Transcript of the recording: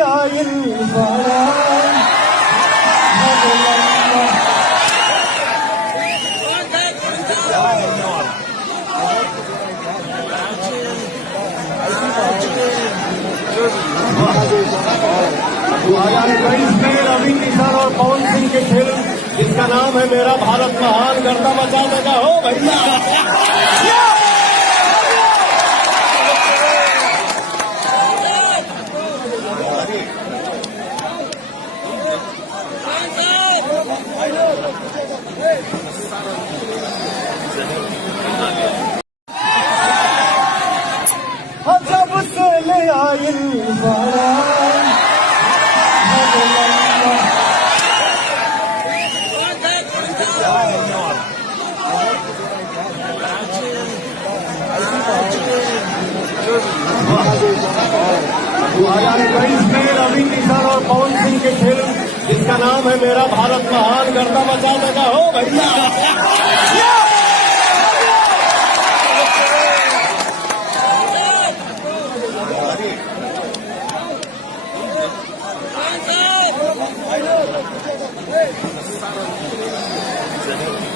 आयल में रवि किशन और पवन सिंह की फिल्म जिसका नाम है मेरा भारत महान गर्दा मचा देगा हो भैया। जब से ले आयल में रवि किशन और पवन सिंह की फिल्म जिसका नाम है मेरा भारत महान गर्दा मचा देगा हो भैया। Hey!